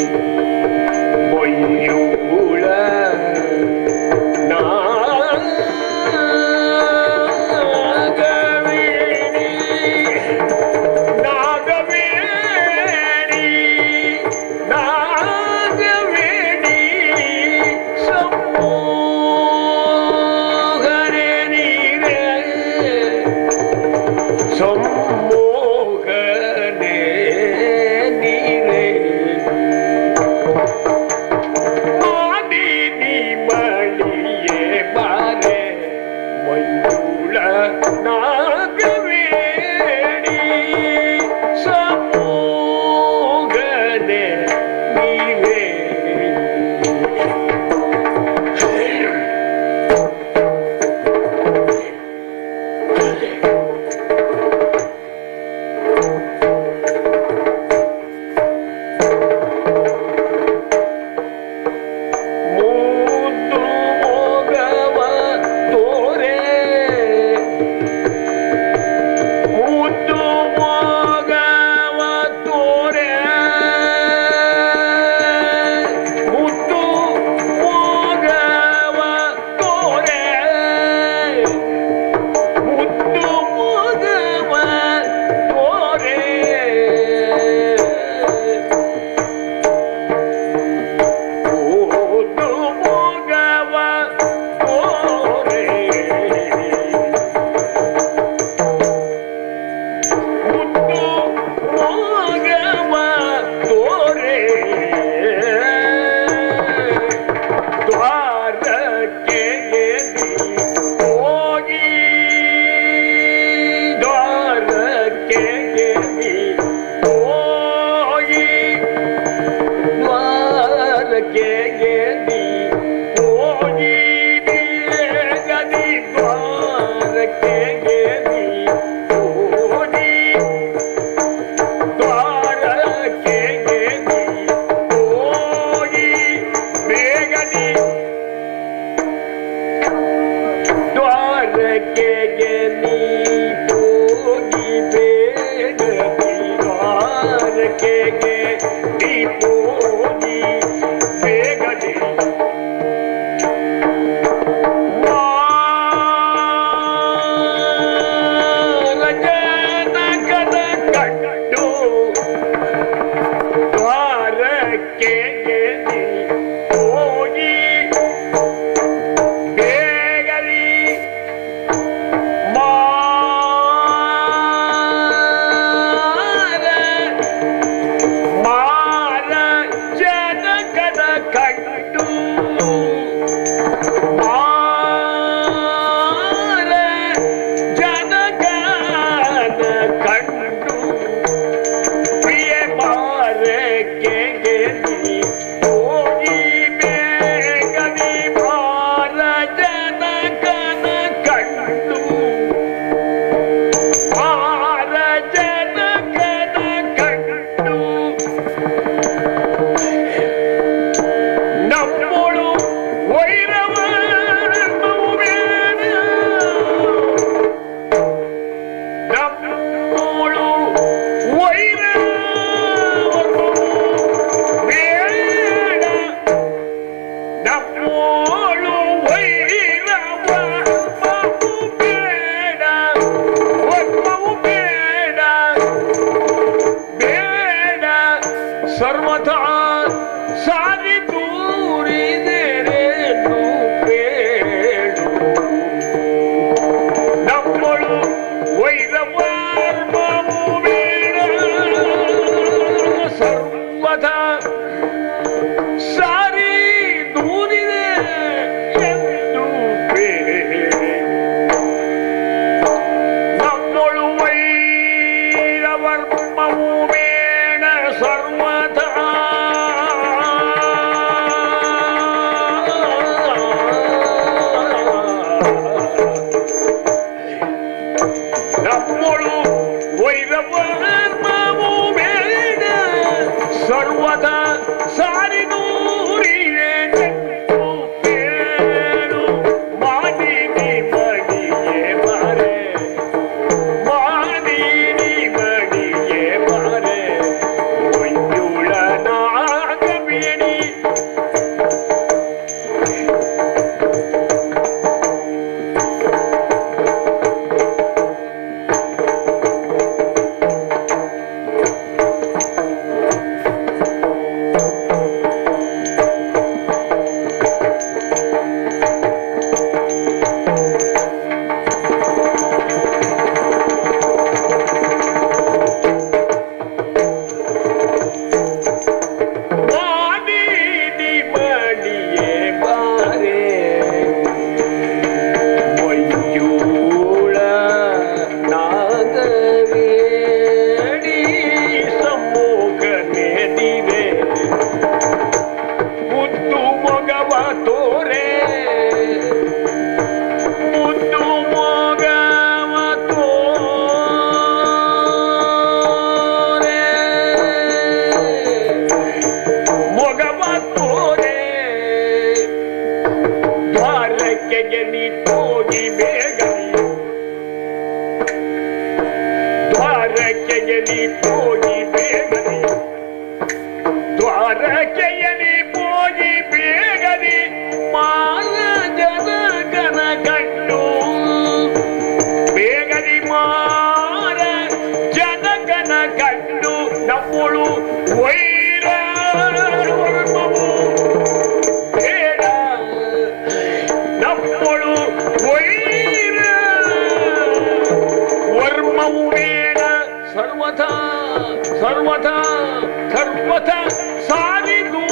Música చెయ్యని పోయి పేగది మాల జన కనకట్టు పేగది మార జన కనకట్టు నవ్వుడు నప్పుడు వర్మము వేడ సర్వథా sabe do